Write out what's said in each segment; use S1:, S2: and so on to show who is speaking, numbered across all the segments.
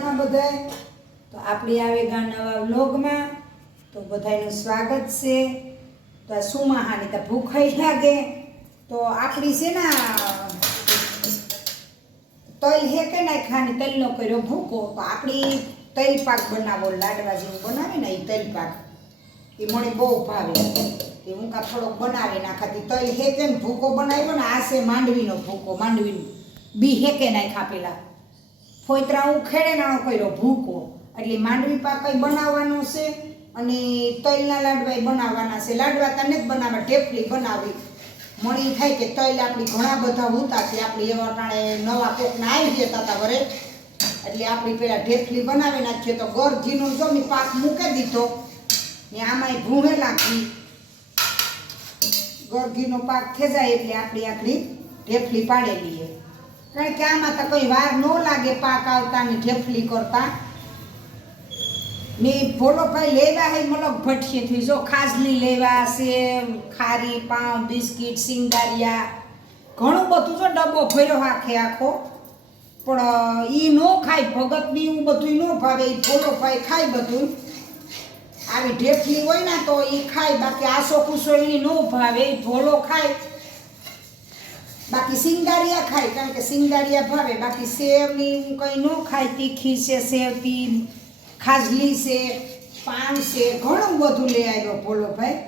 S1: મજામાં બધાય. તો આપણી આવે ગા નવા વ્લોગમાં તો બધાનું સ્વાગત છે. તો આ સુમાહાની તો ભૂખાઈ લાગે. તો આપણી છે ને તલ હે કે નાખાની તલનો કર્યો ભૂકો. તો આપણી તલ પાક બનાવો, લાડવા જેવું બનાવે ને એ તલ પાક. એ મને બહુ ભાવે. તે હું કાં થોડોક બનાવી નાખાતી તલ હેકે ભૂકો બનાવ્યો ને આ છે માંડવીનો ભૂકો. માંડવીનો. બી હેકે નાખ્યા પેલા ફોતરા હું ખેડે નાણો કર્યો ભૂકો. એટલે માંડવી પાક કંઈ બનાવવાનો છે અને તલના લાડવાય બનાવવાના છે. લાડવા તને જ બનાવવા ઢેફલી બનાવી. મણી થાય કે તલ આપણી ઘણા બધા હોતા છે. આપણી એવા ટાણે નવા કોકના આવી જતા હતા વરે એટલે આપણી પેલા ઢેફલી બનાવી નાખીએ તો ગોર ઘીનો જો મેં પાક મૂકી દીધો. ને આમાંય ભૂંગે નાખી. ગોરઘીનો પાક થઈ જાય એટલે આપણી આપણી ઢેફલી પાડેલી કારણ કે આમાં તો કોઈ વાર ન લાગે પાક આવતા ને ઢેફલી કરતા. ને ભાઈ લેવા હે, મલક ભઠીએથી જો ખાજલી લેવા સેવ ખારી પાઉં બિસ્કિટ, સિંગારિયા, ઘણું બધું જો ડબ્બો ભર્યો આખે આખો. પણ એ ન ખાય ભગત બી એવું બધું ન ભાવે એ ભાઈ ખાય બધું આવી ઢેફલી હોય ને તો એ ખાય, બાકી આસો કુસો એની ન ભાવે એ ભોળો ખાય. બાકી સિંગારિયા ખાય, કારણ કે સિંગારિયા ભાવે. બાકી સેવની કંઈ ન ખાય, તીખી છે સેવતી ખાજલી છે, પાન છે, ઘણું બધું લઈ આવ્યો ભોલો ભાઈ.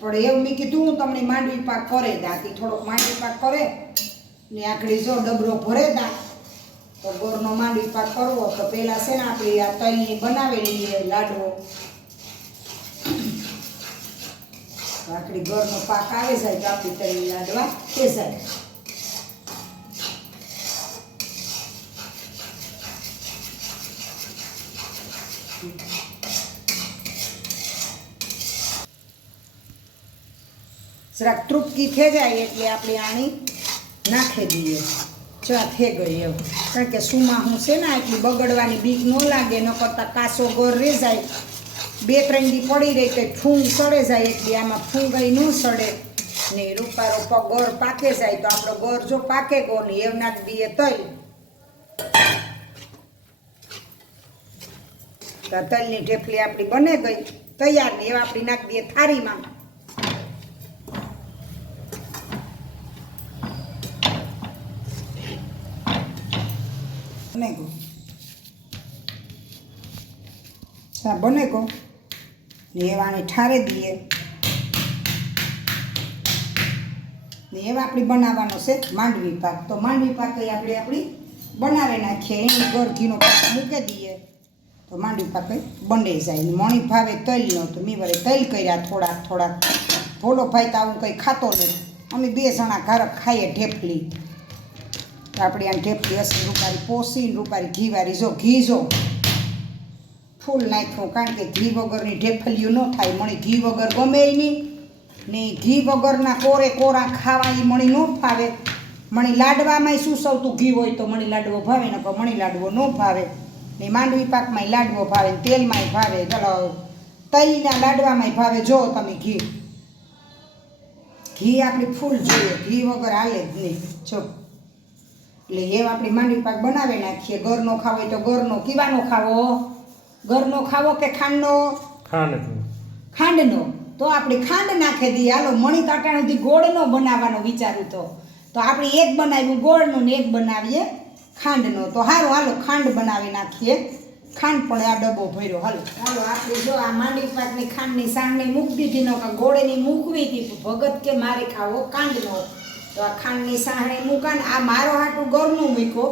S1: પણ એવું મેં કીધું, હું તમને માંડવી પાક કરે દાતી. થોડોક માંડવી પાક કરે. ને આખડી જો ડબરો ભરે દા તો ગોરનો માંડવી પાક કરવો. તો પહેલાં છે ને આપણી આ તલની બનાવેલી એ લાડવો. આખડી ઘરનો પાક આવે જાય તો આપણી તળી લાડવા તે જાય. જરાક તૃપ્તિ થઈ જાય એટલે આપણે આની નાખી દઈએ. ચા થઈ ગઈ એમ કારણ કે સુમાં હું છે ને એટલી બગડવાની બીક ન લાગે, ન કરતાં કાસો ગોર રહી જાય. બે ત્રણ દી પડી રહી કે ફૂંગ સડે જાય, એટલે આમાં ફૂંગાઈ ન સડે. ને રૂપા રૂપા ગોર પાકે જાય, તો આપણો ગોર જો પાકે ગો ને એવના નાખ દઈએ તો તલની ઢેફલી આપણી બને ગઈ. તૈયાર ને એવા આપણી નાખી દઈએ થાળીમાં. બને ગો. હા બને ગો. ને એવાને ઠારે દઈએ. ને એવા આપણે બનાવવાનો છે માંડવી પાક. તો માંડવી પાક આપણે આપણી બનાવી નાખીએ. એની ગર ઘીનો પાક મૂકી દઈએ. તો માંડવી પાકે એ જાય મણી ભાવે તલનો તો મેં વરે તલ કર્યા થોડાક થોડાક. ભોલો ભાઈ તો આવું કંઈ ખાતો નથી. અમે બે જણા ઘર ખાઈએ ઢેફલી. આપણે આ ઢેફલી અસલી રૂપારી પોસીને રૂપારી ઘીવાળી. જો ઘી જો. ફૂલ નાખ્યું કારણ કે ઘી વગરની ઢેફલીઓ ન થાય. મણી ઘી વગર ગમે નહીં ને ઘી વગરના કોરે કોરા ખાવા એ મણી ન ફાવે. મણી લાડવામાં શું સૌતું ઘી હોય તો મણી લાડવો ભાવે ન મણી લાડવો ન ભાવે. ને માંડવી પાકમાંય લાડવો ભાવે ને તેલમાંય ભાવે. ચલો તલના લાડવામાંય ભાવે. જો તમે ઘી. ઘી આપણે ફૂલ જોઈએ. ઘી વગર હાલે જ નહીં. જો. એટલે એમ આપણે માંડવી પાક બનાવી નાખીએ. ઘરનો ખાવો હોય તો ઘરનો કીવાનો ખાવો? ઘરનો ખાવો કે ખાંડનો?
S2: ખાંડ
S1: ખાંડનો. તો આપણે ખાંડ નાખી દઈએ. હાલો મણી તાટાણ સુધી ગોળનો બનાવવાનો વિચારું તો. તો આપણે એક બનાવ્યું ગોળનું ને એક બનાવીએ. ખાંડનો. તો સારું હાલો, ખાંડ બનાવી નાખીએ. ખાંડ પણ આ ડબ્બો ભર્યો. હાલો. હાલો, આપણે જો આ માંડી પાકની ખાંડની સાંગણી મૂકી દીધી નો કે ગોળની મૂકવી હતી ભગત કે મારે ખાવો ખાંડનો તો આ ખાંડની સાંગણી મૂકાને આ મારો હાટું ગોળનું મૂક્યો.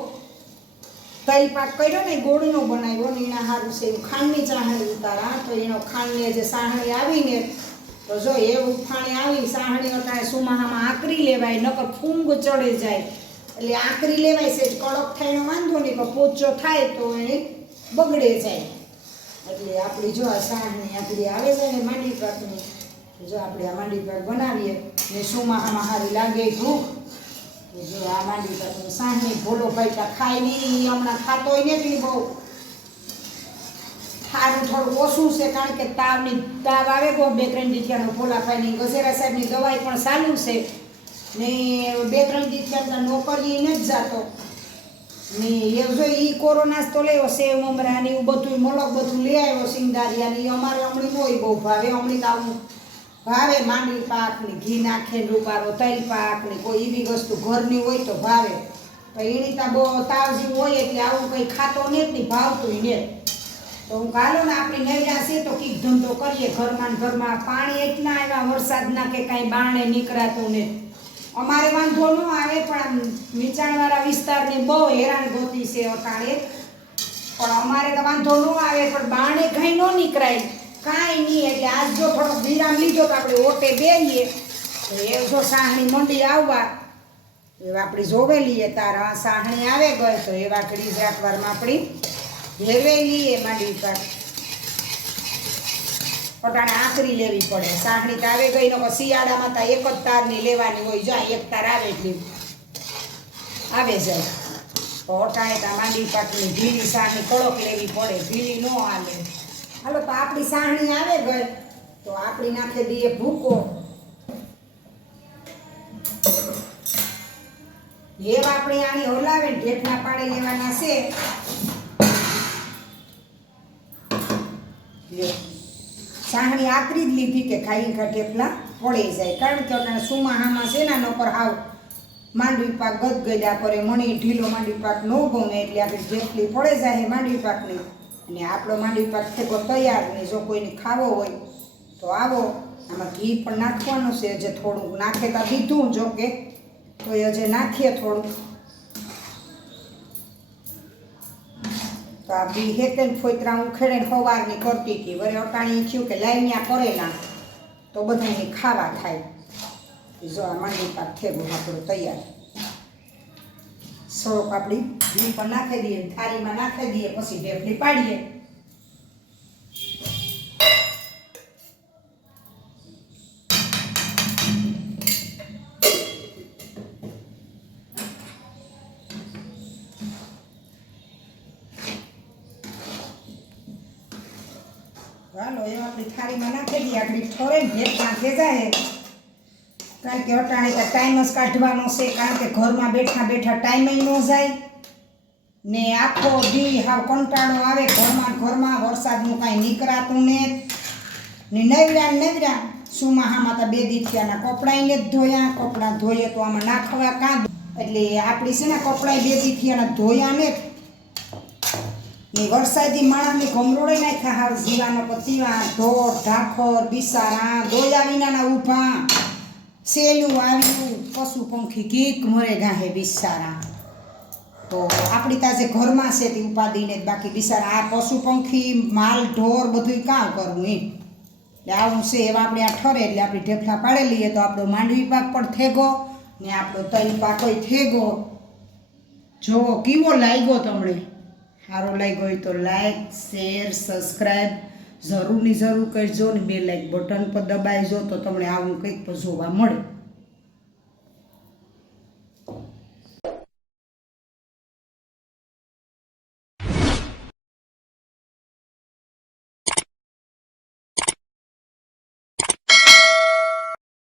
S1: તલ પાક કર્યો ને, ગોળનો બનાવ્યો ને, એના સારું છે એવું ખાંડની ચાહણી ઉતારા. તો એનો ખાંડની જે સાહણી આવીને, તો જો એ ઉફાણી આવી સાહણી અત્યારે સુમાહામાં આકરી લેવાય, નકર ફૂંગ ચડે જાય. એટલે આકરી લેવાય છે કડક થાય એનો વાંધો નહીં, પણ પોચો થાય તો એને બગડે જાય. એટલે આપણી જો આ સાંજની આકરી આવે છે ને માંડી પાકની જો આપણે આ માંડી પાક બનાવીએ ને સુમાહામાં સારી લાગે ભૂખ જો આ માંડી પાકની સાંજની ભોલો તા ખાય નહીં હમણાં ખાતો હોય નથી બહુ. સારું થોડું ઓછું છે, કારણ કે તાવની, તાવ આવે બહુ, બે ત્રણ દીઠિયાનો નહીં ગજેરા સાહેબની દવાઈ પણ ચાલુ છે. ને બે, ત્રણ દીઠિયા નોકરીએ જ જતો. ને એ જો એ કોરોના તો લેવો સેવ, મમરા ને એવું બધું મલક બધું લઈ આવ્યો સિંગારિયા ને અમારે હમણાં હોય બહુ ભાવે. તો આવું ભાવે માંડવી પાક ને ઘી નાખે ને રૂપારો, તલ પાક ને કોઈ એવી વસ્તુ ઘરની હોય તો ભાવે. પણ એની ત્યાં બહુ તાવજી હોય એટલે આવું કંઈ ખાતો ને જ નહીં ભાવતું ને. તો હું કાલો ને આપણી નૈરા છે તો કીક ધંધો કરીએ ઘરમાં ને ઘરમાં. પાણી એટલા આવ્યા વરસાદના કે કાંઈ બાણે નીકળાતું ને. અમારે વાંધો ન આવે, પણ આમ નીચાણવાળા વિસ્તારની બહુ હેરાન ગોતી છે અટાણે પણ અમારે તો વાંધો ન આવે, પણ બાણે કાંઈ ન નીકળાય. કાંઈ નહીં, એટલે આજ જો થોડોક વિરામ લીધો તો આપણે ઓટે બેહીએ. એ જો સાહણી મંડી આવવા. એ આપણી જોવેલી એ તારા, સાહણી આવે ગઈ તો એવા ઘડી જાકવારમાં આપણી હેરવેલી એ માંડી પર. પટાણે આખરી લેવી પડે. સાંકડી આવે ગઈ નો શિયાળામાં તો એક જ તારની લેવાની હોય. જાય એક તાર આવે એટલી. આવે જાય તો અટાણે તો માંડી પાકની ઢીલી સાંકડી કડક લેવી પડે. ઢીલી ન હાલે. હાલો, તો આપણી સાંકડી આવે ગઈ તો આપણી નાખે દઈએ ભૂકો. હેવ આપણે આની હલાવે ને ઢેફના પાડી લેવાના છે. લ્યો. સાહણી આકરી જ લીધી કે ખાઈ ખા ઢેફલા પડી જાય. કારણ કે અટાણે સુમા હામાં ને આના પર હાવ માંડવી પાક ગદગદા કરે, મણી, ઢીલો માંડવી પાક ન ગમે એટલે આપણે જેટલી પડે જાય માંડવી પાકની. અને આપણો માંડવી પાક થેકો તૈયાર ને જો કોઈને ખાવો હોય તો આવો. આમાં ઘી પણ નાખવાનું છે જે થોડુંક નાખે તો દીધું જો કે તો એ હજે નાખીએ થોડુંક. તો આ બી હેતે ફોતરા ઉખેડે ને સવારની કરતી હતી. વરે અટાણી થયું કે લાઈન્યા કરેલા તો બધાને ખાવા થાય. જો આ માંડી પાક થેગું આપણું તૈયાર. સૌક આપણી પર નાખી દઈએ, થાળીમાં નાખી દઈએ, પછી ઢેફલી પાડીએ. હાલો, એ આપણી થાળીમાં નાખી દઈએ. આપણી ઠોરે ભેટ નાખે જાય. કારણ કે અટાણે તો ટાઈમ જ કાઢવાનો છે, કારણ કે ઘરમાં બેઠા બેઠા ટાઈમ ન જાય. ને આખો દી હાવ કંટાળો આવે, ઘરમાં ઘરમાં વરસાદનું કાંઈ નીકળાતું ને. ને નવરા નવરા, સુમાહામાં તો બે દીઠિયાના કપડાંને જ ધોયા. કપડાં ધોઈએ તો આમાં નાખવા કાં એટલે આપણી છે ને કપડાં બે દીઠિયાના ધોયા ને ને વરસાદી માણસને ગમરોડે નાખ્યા હાવ જીવાનો પતિવા, ઢોર, ઢાખર, બિસારા દોયા વિનાના ઊભા. સેલું આવ્યું પશુ પંખી કીક મરે ગાહે બિસારા. તો આપણી તાજે ઘરમાં છે તે ઉપાદીને બાકી બિસારા. આ પશુ પંખી, માલ, ઢોર બધું કાં કરવું એમ. એટલે આવું છે, એવા આપણે આ ઠરે એટલે આપણે ઢેફલા પાડી લઈએ તો આપણો માંડવી પાક પણ થેગો ને આપણો તલ પાકોય થેગો. જોવો કેવો લાગ્યો તમને? સારો લાગ્યો હોય તો લાઈક શેર સબસ્ક્રાઈબ જરૂરની જરૂર કરજો ને બે લાઈક બટન પર દબાઈજો તો તમને આવું કંઈક જોવા મળે.